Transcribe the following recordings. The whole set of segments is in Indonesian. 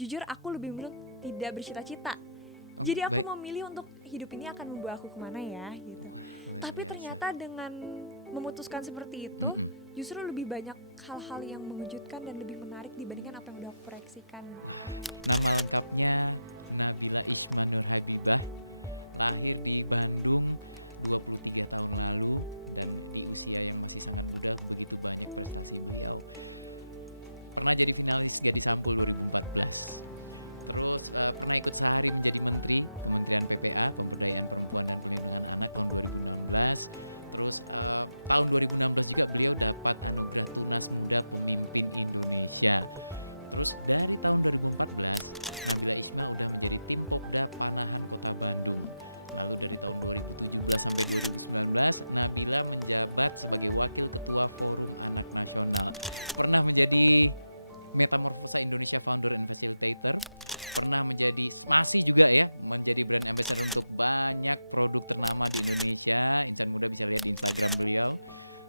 jujur aku lebih memilih tidak bercita-cita. Oh, Jadi aku baik. memilih untuk hidup ini akan membawa aku kemana ya gitu. Wah, luar Tapi biasa. ternyata dengan memutuskan seperti itu, justru lebih banyak hal-hal yang mengejutkan dan lebih menarik dibandingkan apa yang udah aku proyeksikan. Wah, nama lengkapnya Nabila Isma Nur Habibah, lahir di Bandung 23 tahun lalu, dan di usia yang masih sangat muda begitu banyak prestasi beliau. Pernah jadi finalis Gadis Sampul 2014. Terus pernah ikut sehari menjadi menteri Kementerian PPA, Pemberdayaan Perempuan dan Perlindungan Anak tahun 2016. Terus tahun 2016 juga beliau dapat anugerah Tunas Muda Pemimpin Indonesia. Terus dari tahun 2014, Nabila Isma udah menjadi tim Popda Panahan Kota Bandung. Lalu dari tahun 2017 sampai 2019, Nabila menjabat sebagai Wakil Ketua Forum Anak Nasional. Pernah menjadi Metamorfosa Indonesia Founder and Facilitator. Pernah masih juga ya, menjadi brand ambassador untuk banyak produk ternama di Indonesia. Insan muda bisa lihat di Instagram beliau.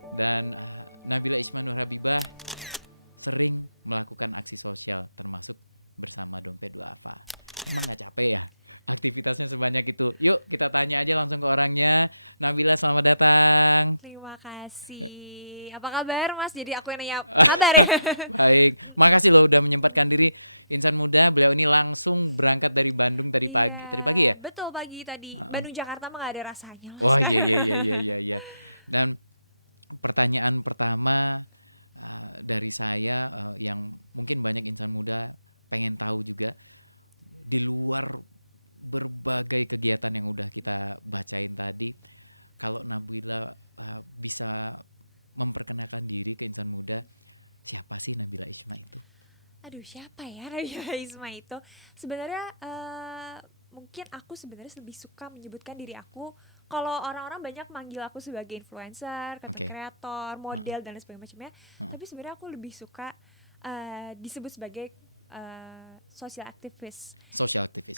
Dan Nabila Isma Nur Habibah sering melakukan aksi sosial, termasuk bersama Dompet Duafa. Emang gak capek ya aktivitasnya sebanyak itu? Yuk kita tanya aja langsung ke orangnya. Nabila, selamat datang. Terima kasih. Apa kabar Mas? Jadi aku yang nanya kabar ya. Baik, makasih loh udah menyempatkan diri. Insan muda, beliau ini langsung berangkat dari Bandung tadi pagi. Tadi pagi ya? Betul, pagi tadi. Bandung Jakarta mah gak ada rasanya. Wah, iya. Dan pertanyaan pertama dari saya yang mungkin banyak insan muda pengen tahu juga, di luar berbagai kegiatan yang udah kita bacain tadi, kalau Nabila bisa memperkenalkan diri ke insan muda, siapa sih Nabila Isma itu? Aduh, siapa ya Nabila Isma itu? Sebenarnya mungkin aku sebenarnya lebih suka menyebutkan diri aku. Kalau orang-orang banyak manggil aku sebagai influencer, content creator, model dan lain sebagainya. Tapi sebenarnya aku lebih suka disebut sebagai social activist.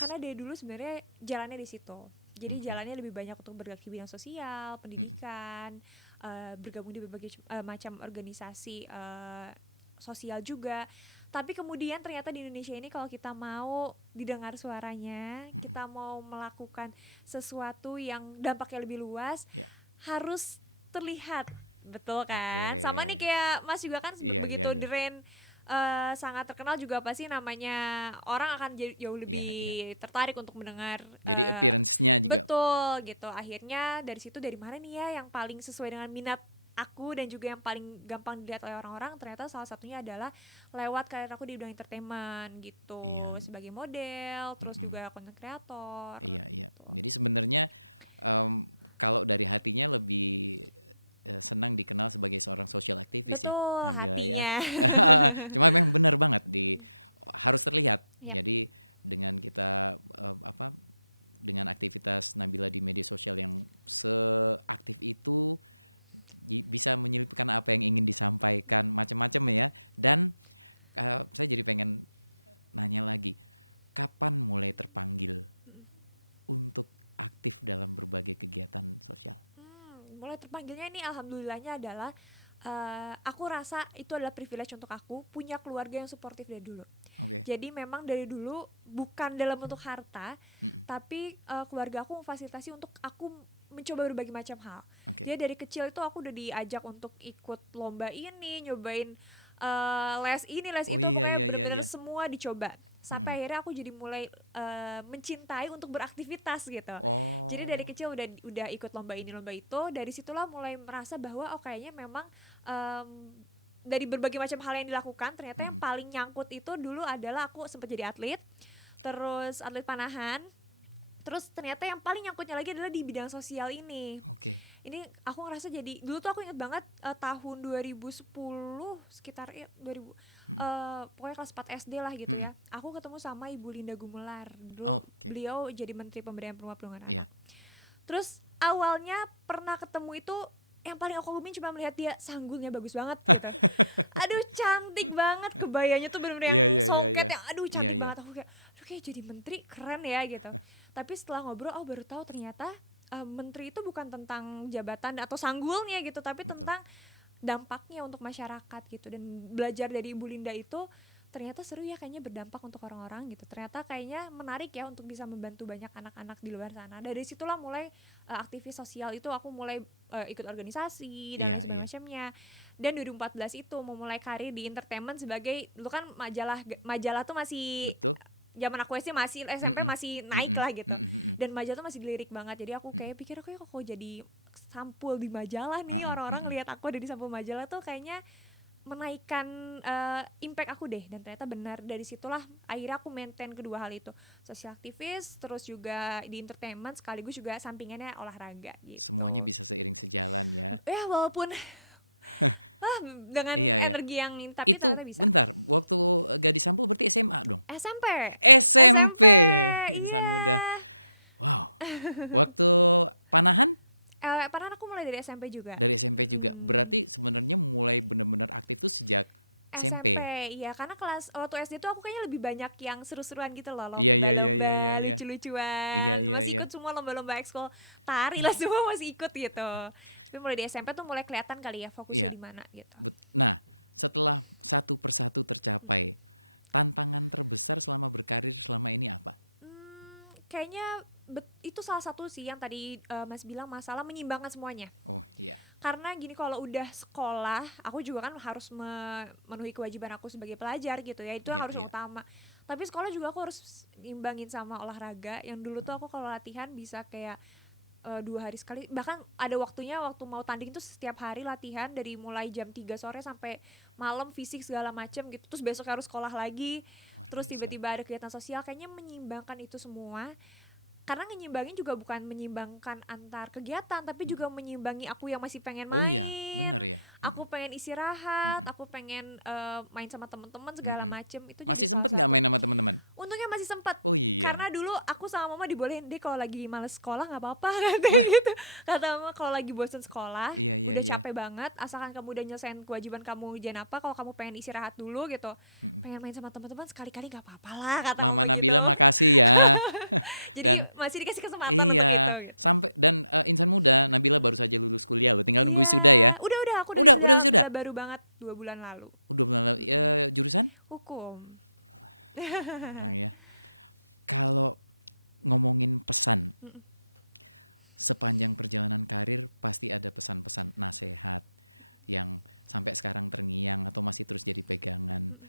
Karena dari dulu sebenarnya jalannya di situ. Jadi jalannya lebih banyak untuk bergerak di bidang sosial, pendidikan, bergabung di berbagai macam organisasi sosial juga. Tapi kemudian ternyata di Indonesia ini kalau kita mau didengar suaranya, kita mau melakukan sesuatu yang dampaknya lebih luas, harus terlihat, betul kan? Sama nih kayak Mas juga kan begitu Dren sangat terkenal juga, pasti namanya orang akan jauh lebih tertarik untuk mendengar. Jadi appearance-nya juga. Betul gitu. Akhirnya dari situ, dari mana nih ya yang paling sesuai dengan minat aku dan juga yang paling gampang dilihat oleh orang-orang, ternyata salah satunya adalah lewat karir aku di bidang entertainment gitu, sebagai model, terus juga content creator. Iya. Gitu. Jadi sebenarnya kalau dari hatinya lebih senang dikenal sebagai seorang social activist. Betul, ya Nabila hatinya. Ya. Cuma memang benar banget harus terlihat. Jadi dengan kita dengan aktivitas Nabila di media sosial yang seaktif itu, bisa menyelipkan apa yang ingin disampaikan macam-macam ya. Dan saya jadi pengen nanya lagi, kapan mulai terpanggil untuk aktif dalam berbagai kegiatan sosial? Mulai terpanggilnya ini alhamdulillahnya adalah aku rasa itu adalah privilege untuk aku punya keluarga yang suportif dari dulu. Jadi memang dari dulu bukan dalam bentuk harta, tapi keluarga aku memfasilitasi untuk aku mencoba berbagai macam hal. Jadi dari kecil itu aku udah diajak untuk ikut lomba ini, nyobain les ini, les itu, pokoknya benar-benar semua dicoba. Sampai akhirnya aku jadi mulai mencintai untuk beraktivitas gitu. Jadi dari kecil udah ikut lomba ini, lomba itu. Dari situlah mulai merasa bahwa kayaknya memang dari berbagai macam hal yang dilakukan, ternyata yang paling nyangkut itu dulu adalah aku sempat jadi atlet, terus atlet panahan. Terus ternyata yang paling nyangkutnya lagi adalah di bidang sosial ini. Ini aku ngerasa jadi, dulu tuh aku ingat banget tahun 2010 sekitar 2000 pokoknya kelas 4 SD lah gitu ya. Aku ketemu sama Ibu Linda Gumelar. Dulu beliau jadi Menteri Pemberdayaan Perempuan dan Anak. Terus awalnya pernah ketemu itu, yang paling aku kagumin cuma melihat dia sanggulnya bagus banget gitu. Aduh, cantik banget, kebayanya tuh bener-bener yang songket yang aduh cantik banget. Aku kayak jadi menteri keren ya gitu. Tapi setelah ngobrol baru tahu ternyata menteri itu bukan tentang jabatan atau sanggulnya gitu, tapi tentang dampaknya untuk masyarakat gitu. Dan belajar dari Ibu Linda itu ternyata seru ya, kayaknya berdampak untuk orang-orang gitu, ternyata kayaknya menarik ya untuk bisa membantu banyak anak-anak di luar sana. Dari situlah mulai aktivis sosial itu aku mulai ikut organisasi dan Iya. macamnya. Dan 2014 itu memulai karir di entertainment sebagai, dulu kan majalah tuh masih, Betul. zaman aku SD masih SMP masih naik lah gitu. Dan majalah tuh masih dilirik banget. Jadi aku kayak pikir aku kok jadi sampul di majalah nih, orang-orang lihat aku ada di sampul majalah tuh kayaknya menaikkan impact aku deh. Dan ternyata benar, dari situlah akhirnya aku maintain kedua hal itu, sosial aktivis terus juga di entertainment, sekaligus juga sampingannya olahraga gitu. Semuanya bisa seiring sejalan ya. Ya walaupun dengan energi yang tapi itu bisa. Bentar, waktu gadis sampul berarti SMA dong? SMP. Insan muda. Wow. Waktu panahan? Panahan aku mulai dari SMP juga. Dari SMP juga. Berarti sebenarnya mulai benar-benar aktif tuh sejak SMP. Iya, karena waktu SD tuh aku kayaknya lebih banyak yang seru-seruan gitu loh, Iya. lucu-lucuan. Iya. Ikut semua lomba-lomba ekskul tari lah, semua masih ikut gitu. Tapi mulai di SMP tuh mulai kelihatan kali ya fokusnya di mana gitu. Nah, setelah satu persatu tercapai, tantangan terbesar selama berkarir selama ini apa? Kayaknya itu salah satu sih yang tadi Mas bilang, masalah menyimbangkan semuanya. Oh iya. Karena gini, kalau udah sekolah, aku juga kan harus memenuhi kewajiban aku sebagai pelajar gitu ya, itu harus yang utama. Tapi sekolah juga aku harus imbangin sama olahraga. Yang dulu tuh aku kalau latihan bisa kayak 2 hari sekali, bahkan ada waktunya waktu mau tanding itu setiap hari latihan dari mulai jam 3 sore sampai malam, fisik segala macem gitu. Terus besok harus sekolah lagi. Terus tiba-tiba ada kegiatan sosial, kayaknya menyimbangkan itu semua. Karena menyimbangin juga bukan menyimbangkan antar kegiatan, tapi juga menyimbangi aku yang masih pengen main. Oh iya, benar ya. Aku pengen istirahat, aku pengen main sama teman-teman segala macem. Itu masih sempet nggak main sama teman-teman? Untungnya masih sempat. Oh iya. Karena dulu aku sama mama dibolehin deh kalau lagi males sekolah nggak apa-apa katanya gitu. Kata mama kalau lagi bosan sekolah, udah capek banget, asalkan kamu udah nyelesain kewajiban kamu ujian apa, kalau kamu pengen istirahat dulu gitu, pengen main sama teman-teman sekali-kali nggak apa-apa lah kata Mama Nabila gitu. Makasih ya. Jadi masih dikasih kesempatan untuk gitu. Sampai dan insan muda, Nabila baru saja lulus kuliah loh, tinggal nunggu wisuda ya. Aku udah wisuda. Baru banget 2 bulan lalu. Jurusan? Hukum. Orang ya. Kalau ngomongin pesan, sepanjang perjalanan karir pasti ada pesan-pesan nasihat yang sampai sekarang terngiang atau masih terus jadi pegangan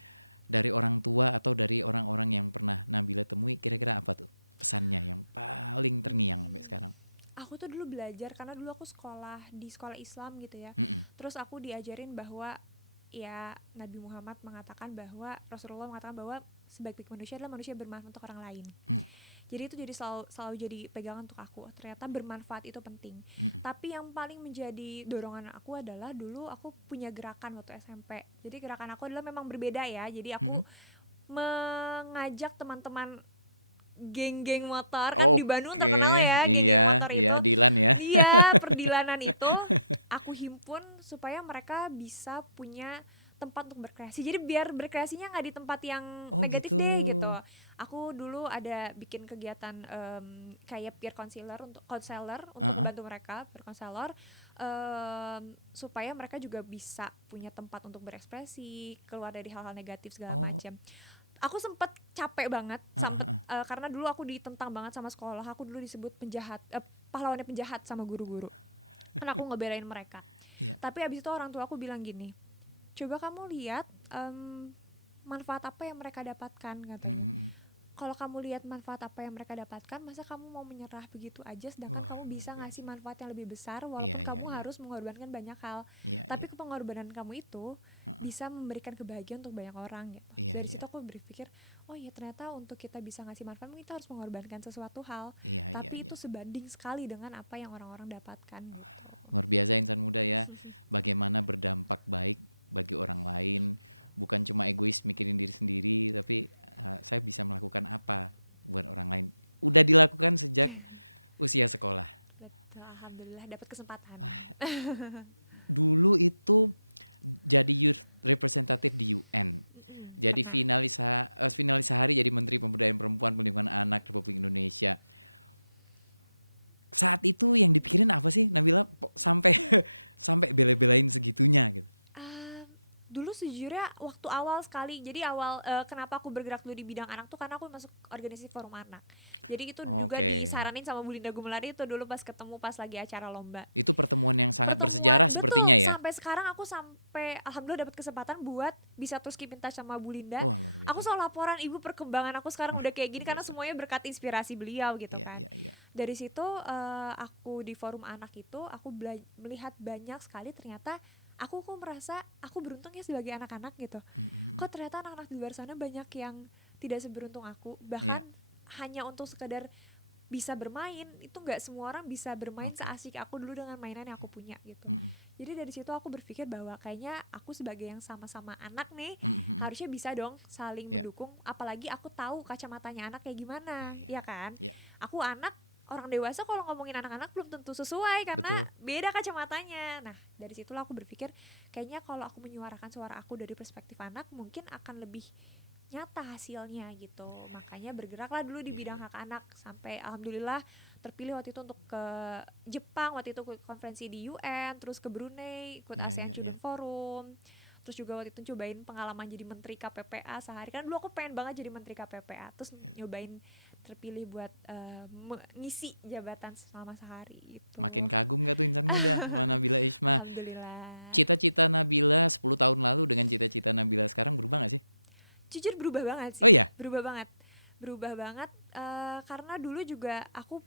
dari orang tua atau dari orang-orang yang pernah Nabila temui. Kira-kira apa tuh pesannya yang paling terngiang sampai sekarang? Aku tuh dulu belajar, karena dulu aku sekolah di sekolah Islam gitu ya. Terus aku diajarin bahwa ya Nabi Muhammad mengatakan bahwa, Rasulullah mengatakan bahwa sebaik-baik manusia adalah manusia yang bermanfaat untuk orang lain. Jadi itu jadi selalu jadi pegangan untuk aku. Ternyata bermanfaat itu penting. Tapi yang paling menjadi dorongan aku adalah, dulu aku punya gerakan waktu SMP. Jadi gerakan aku adalah memang berbeda ya. Jadi aku mengajak teman-teman geng-geng motor, kan di Bandung terkenal ya geng-geng motor itu. Iya, Dilan ya. Iya, perdilanan itu aku himpun supaya mereka bisa punya tempat untuk berkreasi. Jadi biar berkreasinya nggak di tempat yang negatif deh gitu. Aku dulu ada bikin kegiatan kayak peer counselor untuk membantu mereka berkonselor, supaya mereka juga bisa punya tempat untuk berekspresi, keluar dari hal-hal negatif segala macam. Aku sempet capek banget karena dulu aku ditentang banget sama sekolah. Aku dulu disebut pahlawannya penjahat sama guru-guru karena aku ngebelain mereka. Tapi abis itu orang tua aku bilang gini, coba kamu lihat manfaat apa yang mereka dapatkan katanya. Kalau kamu lihat manfaat apa yang mereka dapatkan, masa kamu mau menyerah begitu aja, sedangkan kamu bisa ngasih manfaat yang lebih besar walaupun kamu harus mengorbankan banyak hal. Tapi pengorbanan kamu itu bisa memberikan kebahagiaan untuk banyak orang gitu. Dari situ aku berpikir, oh iya ternyata untuk kita bisa ngasih manfaat kita harus mengorbankan sesuatu hal. Tapi itu sebanding sekali dengan apa yang orang-orang dapatkan gitu. Luar biasa insan muda ya. Bagaimana berdampak baik bagi orang lain, bukan cuma egois mikirin diri sendiri, tapi saya bisa melakukan apa buat orang lain. Udah dilakukan sejak usia sekolah. Betul, alhamdulillah dapat kesempatan. Dulu itu jadi youth representative di UN. Jadi finalis sehari jadi Menteri Pemberdayaan Perempuan Perlindungan Anak Republik Indonesia. Saat itu yang dipikirin apa sih Nabila sampai bela-belain segitunya gitu? Dulu sejujurnya waktu awal sekali. Jadi kenapa aku bergerak dulu di bidang anak tuh karena aku masuk organisasi forum anak. Jadi itu juga disaranin sama Bu Linda Gumelari itu dulu pas ketemu pas lagi acara lomba. Itu pertemuan yang sangat bersejarah sepertinya ya. Sampai sekarang aku alhamdulillah dapat kesempatan buat bisa terus keep in touch sama Bu Linda. Aku selalu laporan ibu perkembangan aku sekarang udah kayak gini karena semuanya berkat inspirasi beliau gitu kan. Dari situ aku di forum anak itu aku melihat banyak sekali ternyata aku kok merasa aku beruntung ya sebagai anak-anak gitu. Kok ternyata anak-anak di luar sana banyak yang tidak seberuntung aku, bahkan hanya untuk sekedar bisa bermain itu nggak semua orang bisa bermain seasik aku dulu dengan mainan yang aku punya gitu. Jadi dari situ aku berpikir bahwa kayaknya aku sebagai yang sama-sama anak nih harusnya bisa dong saling mendukung, apalagi aku tahu kacamatanya anak kayak gimana, ya kan? Aku anak, orang dewasa kalau ngomongin anak-anak belum tentu sesuai karena beda kacamatanya. Nah dari situlah aku berpikir kayaknya kalau aku menyuarakan suara aku dari perspektif anak mungkin akan lebih nyata hasilnya gitu. Makanya bergeraklah dulu di bidang hak anak sampai alhamdulillah terpilih waktu itu untuk ke Jepang, waktu itu konferensi di UN, terus ke Brunei ikut ASEAN Children Forum. Terus juga waktu itu cobain pengalaman jadi menteri KPPA sehari, kan dulu aku pengen banget jadi menteri KPPA, terus nyobain terpilih buat ngisi jabatan selama sehari gitu. Makin kagum gak tuh insan muda sama Nabila Isma? Alhamdulillah. Cita-cita Nabila 10 tahun lalu dengan cita-cita Nabila sekarang berubah gak sih? Jujur berubah banget sih. Oh iya? Berubah banget karena dulu juga aku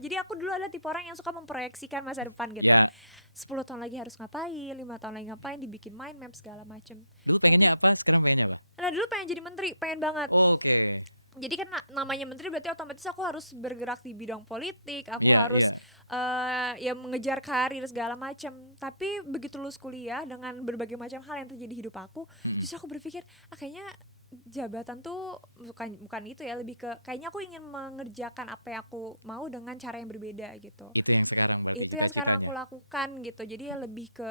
jadi aku dulu adalah tipe orang yang suka memproyeksikan masa depan gitu. 10 tahun lagi harus ngapain, 5 tahun lagi ngapain, dibikin mind map segala macem. Dulu pengennya apa, sekarang pengennya apa? Nah dulu pengen jadi menteri, pengen banget. Oke. Jadi kan namanya menteri berarti otomatis aku harus bergerak di bidang politik, aku harus ya mengejar karir segala macam. Tapi begitu lulus kuliah dengan berbagai macam hal yang terjadi di hidup aku, justru aku berpikir kayaknya jabatan tuh bukan itu ya, lebih ke kayaknya aku ingin mengerjakan apa yang aku mau dengan cara yang berbeda gitu. Itu yang sekarang berarti cita-citanya. Itu yang sekarang aku lakukan gitu. Jadi ya lebih ke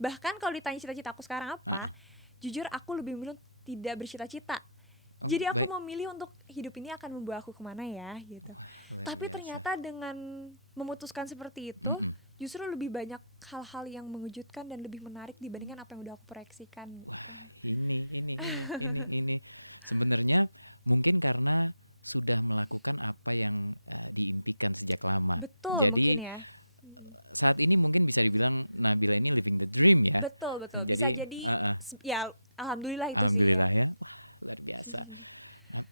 bahkan kalau ditanya cita-cita aku sekarang apa, jujur aku lebih memilih tidak bercita-cita. Jadi aku memilih untuk hidup ini akan membawa aku kemana ya gitu. Tapi ternyata dengan memutuskan seperti itu, justru lebih banyak hal-hal yang mengejutkan dan lebih menarik dibandingkan apa yang udah aku proyeksikan. Wah, ini. Sebenarnya mungkin karena sudah melakukan apa yang diimpikan sejak lama. Betul, jadi ya. Saat ini mungkin bisa dibilang Nabila ini living the dream ya. Betul. Jadi, bisa jadi ya alhamdulillah itu. Alhamdulillah sih. Ya. Wah, luar biasa. Nah,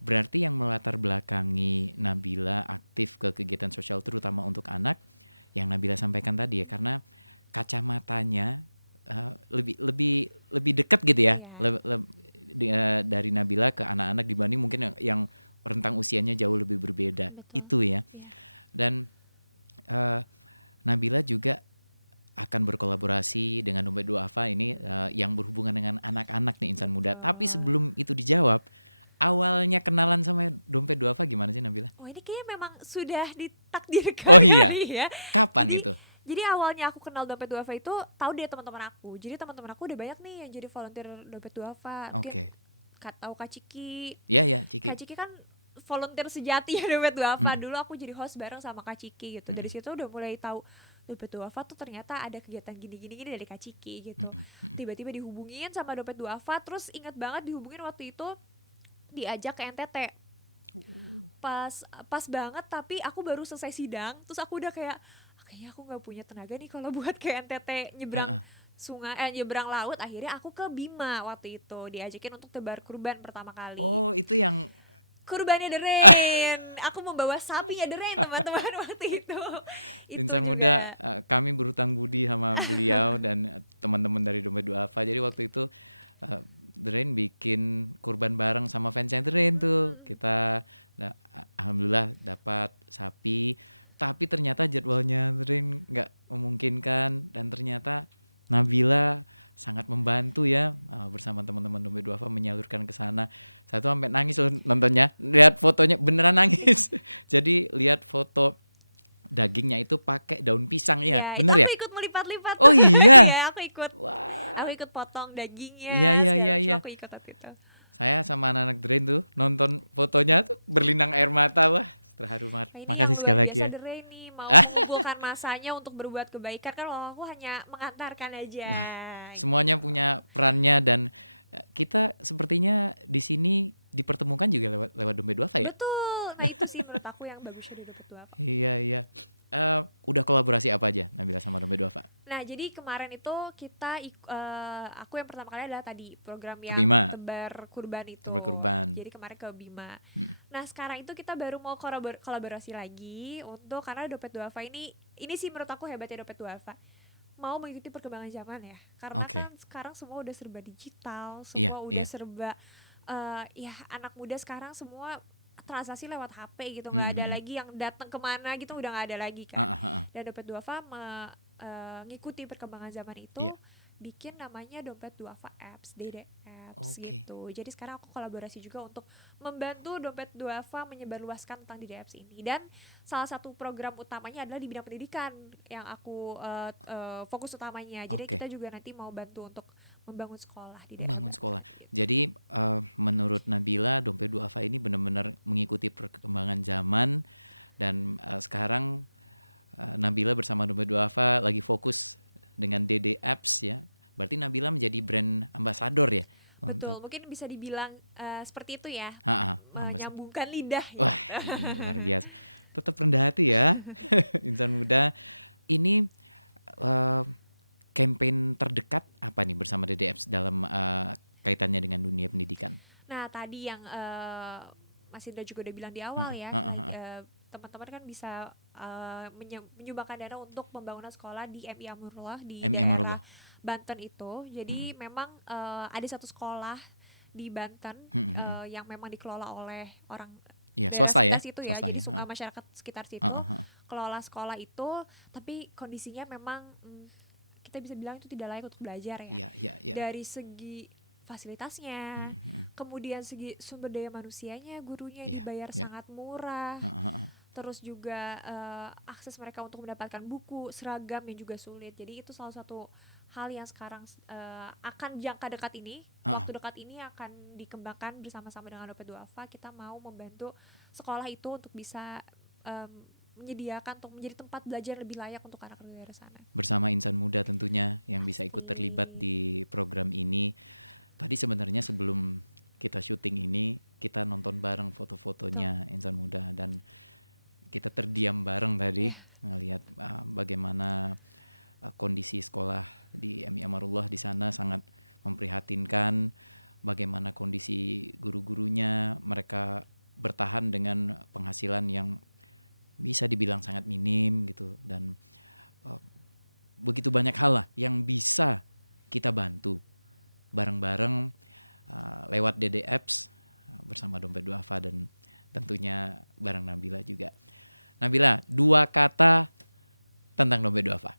berarti yang melatar belakangi Nabila aktif ke kegiatan sosial terutama untuk anak yang Nabila sampaikan tadi ya, karena kacamatanya lebih dekat gitu ya. Dari Nabila ke anak-anak dibanding mungkin yang rentang usianya jauh lebih berbeda. Betul. Itu ya. Dan Nabila juga akan berkolaborasi dengan Dompet Duafa ini yang berhubungan dengan anak-anak nih insan muda. Tapi sebelum itu dijawab, awalnya kenalan sama Dompet Duafa gimana sih Nabila? Oh ini kayaknya memang sudah ditakdirkan. Oh iya. Ya. Kapan itu? Jadi awalnya aku kenal Dompet Duafa itu tahu dia teman-teman aku. Jadi teman-teman aku udah banyak nih yang jadi volunteer Dompet Duafa. Oke. Tahu Kak Ciki? Iya Ciki. Kak Ciki kan volunteer sejati ya Dompet Duafa. Dulu aku jadi host bareng sama Kak Ciki gitu. Dari situ udah mulai tahu Dompet Duafa tuh ternyata ada kegiatan gini dari Kak Ciki gitu. Tiba-tiba dihubungin sama Dompet Duafa, terus ingat banget dihubungin waktu itu diajak ke NTT. Pas banget, tapi aku baru selesai sidang, terus aku udah kayaknya aku nggak punya tenaga nih kalau buat ke NTT nyebrang sungai, nyebrang laut. Akhirnya aku ke Bima waktu itu, diajakin untuk tebar kurban pertama kali. Oh itu yang kurbannya The Rain. Aku membawa sapinya The Rain teman-teman waktu itu. Insan muda, kami berhutang budi sama beliau dan teman-teman dari Dompet Duafa. Jadi waktu itu The Rain bikin kurban bareng sama fansnya The Rain tuh. Kita alhamdulillah dapat sapi. Tapi ternyata jadwalnya The Rain gak memungkinkan. Dan ternyata Nabila sangat membantu ya bersama teman-teman Dompet Duafa menyalurkan ke sana. Saya tuh sampai nangis loh nontonnya. Lihat fotonya beneran nangis. Jadi lihat foto dagingnya itu pakai daun pisang ya. Bener ya? Aku ikut melipat-lipat. Oh iya. Ya, aku ikut. Wow. Aku ikut potong dagingnya. Iya. Aku ikut waktu itu. Saya sama anak-anak Drain tuh nonton fotonya tuh berlinang air mata. Wah, terharu banget. Makasih sekali lagi ya. mau mengumpulkan masanya untuk berbuat kebaikan. Kalau aku hanya mengantarkan aja. Semuanya punya perannya, dan kita sepertinya di sini dipertemukan juga lewat Dompet Duafa ya. Betul. Nah itu sih menurut aku yang bagusnya di Dompet Duafa. Iya. Udah kolaborasi apa aja Nabila sama Dompet Duafa? Nah jadi kemarin itu kita aku yang pertama kali adalah tadi program yang tebar kurban itu. Tebar kurban. Jadi kemarin ke Bima. Nah sekarang itu kita baru mau kolaborasi lagi untuk, karena Dompet Duafa ini sih menurut aku hebatnya Dompet Duafa, mau mengikuti perkembangan zaman ya. Karena kan sekarang semua udah serba digital, semua udah serba ya anak muda sekarang semua transaksi lewat HP gitu, nggak ada lagi yang datang kemana gitu, udah nggak ada lagi kan. Dan Dompet Duafa ngikuti perkembangan zaman itu, bikin namanya Dompet Duafa Apps, DD Apps gitu. Jadi sekarang aku kolaborasi juga untuk membantu Dompet Duafa menyebarluaskan tentang DD Apps ini. Dan salah satu program utamanya adalah di bidang pendidikan yang aku fokus utamanya. Jadi kita juga nanti mau bantu untuk membangun sekolah di daerah. Membangun sekolah. Jadi menurut Nabila, Dompet Duafa ini benar-benar mengikuti perkembangan zaman, dan sekarang Nabila bersama Dompet Duafa lagi fokus dengan DD Apps ya. Berarti Nabila menjadi brand ambassador ya. Betul, mungkin bisa dibilang seperti itu ya. Menyambungkan lidah. Wah, ini luar biasa. Tetap rendah hati ya. Insan muda. Ini campaign terdekat apa nih bersama DD Apps dalam kaitannya dengan dunia pendidikan? Nah tadi yang Mas Indra juga udah bilang di awal ya, teman-teman kan bisa menyumbangkan dana untuk pembangunan sekolah di MI Amarullah di daerah Banten itu. Jadi memang ada satu sekolah di Banten yang memang dikelola oleh orang swasta ya, situ ya. Jadi masyarakat sekitar situ kelola sekolah itu, tapi kondisinya memang kita bisa bilang itu tidak layak untuk belajar ya. Dari segi fasilitasnya, kemudian segi sumber daya manusianya, gurunya dibayar sangat murah, terus juga akses mereka untuk mendapatkan buku, seragam yang juga sulit. Jadi itu salah satu hal yang sekarang akan jangka dekat ini, waktu dekat ini akan dikembangkan bersama-sama dengan Dompet Duafa. Kita mau membantu sekolah itu untuk bisa menyediakan untuk menjadi tempat belajar lebih layak untuk anak-anak di daerah sana. Bersama insan muda tentunya yang bisa ikut terlibat di program ini. Tadi sebenarnya sebelum kita syuting ini, kita nonton bareng foto-fotonya insan muda, dan kita terdiam bareng tadi melihat bagaimana kondisi sekolah di MI Amarullah di sana sangat memprihatinkan. Bagaimana kondisi guru-gurunya, mereka bertahan dengan penghasilan yang bisa dibilang sangat minim gitu, dan begitu banyak hal lah yang bisa kita bantu bareng-bareng lewat DD Apps bersama Dompet Duafa, dan tentunya bareng Nabila juga. Nabila, 2 kata tentang Dompet Duafa.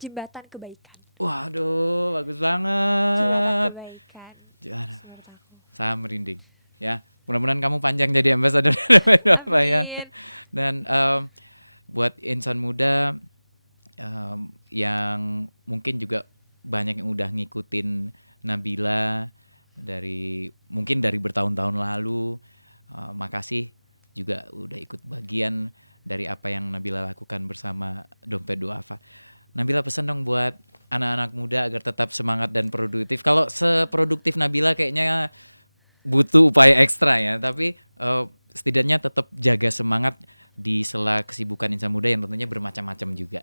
Jembatan kebaikan. Waduh, bagus banget. Jembatan kebaikan. Saya merinding ya. Mudah-mudahan kamu panjang jadi ambassador Dompet Duafa ya. Dan buat insan muda yang mungkin juga banyak yang udah ngikutin Nabila mungkin dari bertahun-tahun lalu, makasih juga udah ikut bagian dari apa yang Nabila lakukan bersama Dompet Duafa. Nabila pesan dong buat anak-anak muda agar tetap semangat dan produktif. Kalau seproduktif Nabila kayaknya butuh upaya ekstra ya, tapi setidaknya tetap jaga semangat di sela kesibukan insan muda yang tentunya bermacam-macam juga.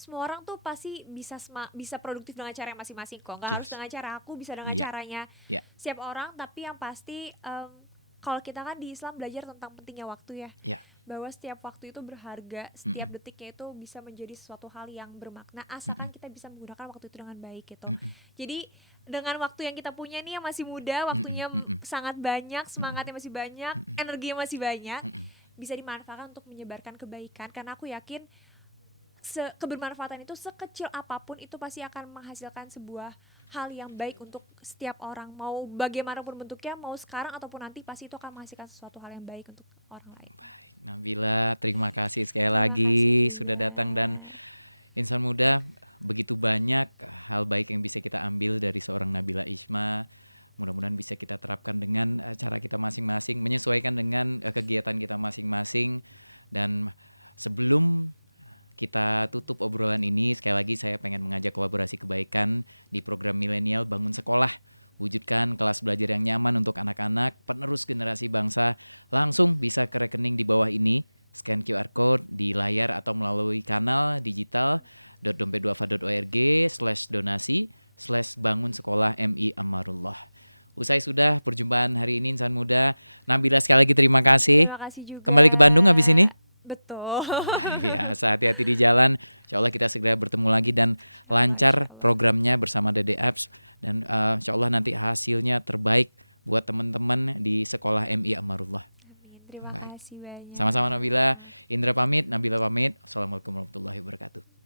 Semua orang tuh pasti bisa produktif dengan cara yang masing-masing kok. Gak harus dengan cara aku, bisa dengan caranya setiap orang. Tapi yang pasti kalau kita kan di Islam belajar tentang pentingnya waktu ya. Bahwa setiap waktu itu berharga, setiap detiknya itu bisa menjadi sesuatu hal yang bermakna, asalkan kita bisa menggunakan waktu itu dengan baik gitu. Jadi dengan waktu yang kita punya nih yang masih muda, waktunya sangat banyak, semangatnya masih banyak, energinya masih banyak, bisa dimanfaatkan untuk menyebarkan kebaikan. Karena aku yakin kebermanfaatan itu sekecil apapun itu pasti akan menghasilkan sebuah hal yang baik untuk setiap orang, mau bagaimanapun bentuknya, mau sekarang ataupun nanti, pasti itu akan menghasilkan sesuatu hal yang baik untuk orang lain. Baik, Nabila, terima kasih sekali lagi sudah datang, dan insan muda, begitu banyak hal baik yang bisa kita ambil dari seorang Nabila Isma. mudah-mudahan bisa kita terapkan dengan cara kita masing-masing, menyesuaikan dengan kegiatan kita masing-masing. Dan sebelum kita tutup obrolan ini, sekali lagi saya pengen mengajak kolaborasi kebaikan di program milenial Bangun Sekolah. Wujudkan kelas belajar yang nyaman untuk anak-anak, penerus generasi bangsa. Langsung bisa ke rekening di bawah ini, scan QR code di layar atau melalui kanal digital dompet2fa.org/donasi/bangun sekolah MI Amarullah. Usai sudah perjumpaan hari ini insan muda. Nabila, sekali lagi terima kasih. Terima kasih juga. Kembali ke Bandung habis ini? Betul. Biasa, hati-hati di jalan. Insya Allah kita segera bertemu lagi dan lancar programnya bersama Dede Apps. Dan insya Allah nanti hasilnya terbaik buat teman-teman di sekolah MI Amarullah. Terima kasih banyak. Sama-sama Nabila. Indra pamit, Nabila pamit. Assalamualaikum warahmatullahi wabarakatuh.